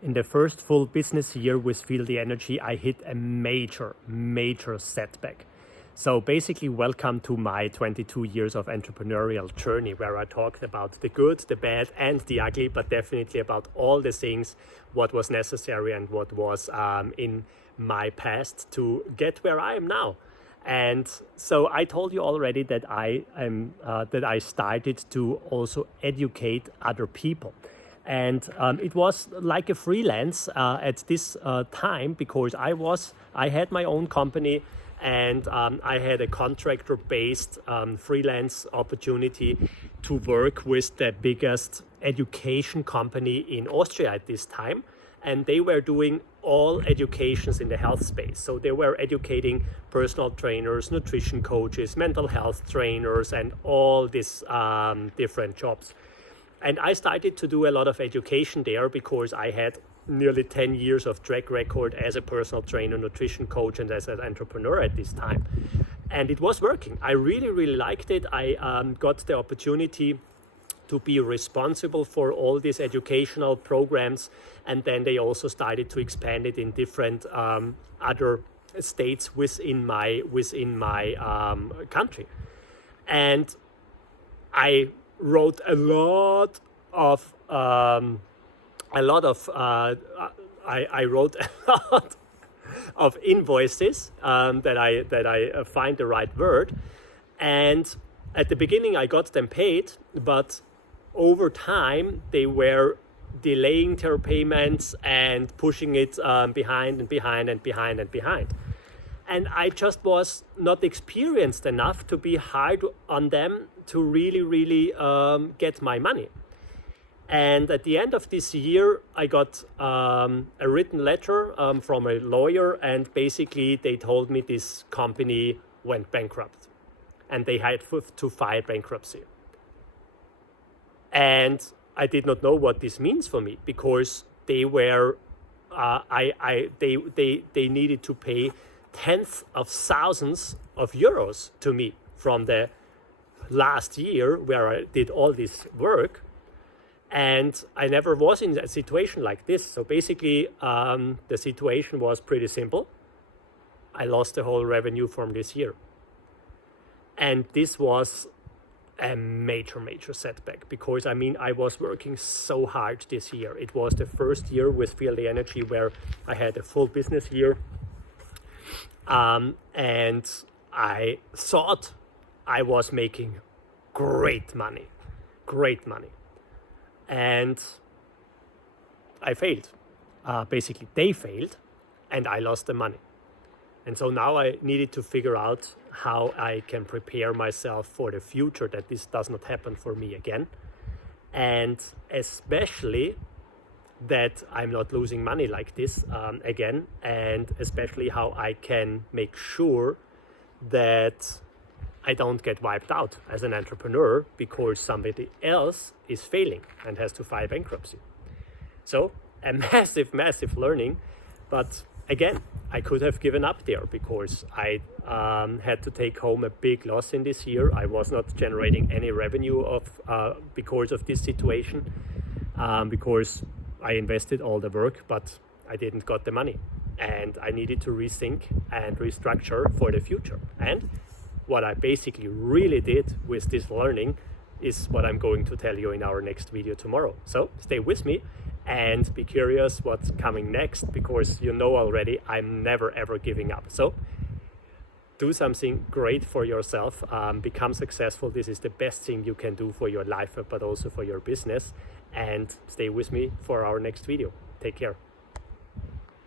In the first full business year with Feel the Energy, I hit a major setback. So basically, welcome to my 22 years of entrepreneurial journey, where I talked about the good, the bad, and the ugly, but definitely about all the things, what was necessary and what was in my past to get where I am now. And so I told you already that I started to also educate other people. And it was like a freelance at this time, because I had my own company, and I had a contractor-based freelance opportunity to work with the biggest education company in Austria at this time. And they were doing all educations in the health space. So they were educating personal trainers, nutrition coaches, mental health trainers, and all these different jobs. And I started to do a lot of education there because I had nearly 10 years of track record as a personal trainer, nutrition coach, and as an entrepreneur at this time. And it was working. I really liked it. I got the opportunity to be responsible for all these educational programs. And then they also started to expand it in different other states within my country. And I wrote a lot of invoices that I find the right word, and at the beginning I got them paid, but over time they were delaying their payments and pushing it behind. And I just was not experienced enough to be hard on them to really get my money. And at the end of this year, I got a written letter from a lawyer, and basically they told me this company went bankrupt and they had to file bankruptcy. And I did not know what this means for me, because they were they needed to pay tens of thousands of euros to me from the last year where I did all this work. And I never was in a situation like this. So basically, the situation was pretty simple. I lost the whole revenue from this year. And this was a major setback, because I was working so hard this year. It was the first year with Feel the Energy where I had a full business year. And I thought I was making great money. And I failed. Basically, they failed, and I lost the money. And so now I needed to figure out how I can prepare myself for the future, that this does not happen for me again. And especially that I'm not losing money like this again, and especially how I can make sure that I don't get wiped out as an entrepreneur because somebody else is failing and has to file bankruptcy. So a massive learning, but again, I could have given up there because I had to take home a big loss in this year. I was not generating any revenue because of this situation, because I invested all the work, but I didn't got the money, and I needed to rethink and restructure for the future. And what I basically really did with this learning is what I'm going to tell you in our next video tomorrow. So stay with me and be curious what's coming next, because you know already I'm never ever giving up. So do something great for yourself, become successful. This is the best thing you can do for your life, but also for your business. And stay with me for our next video. Take care.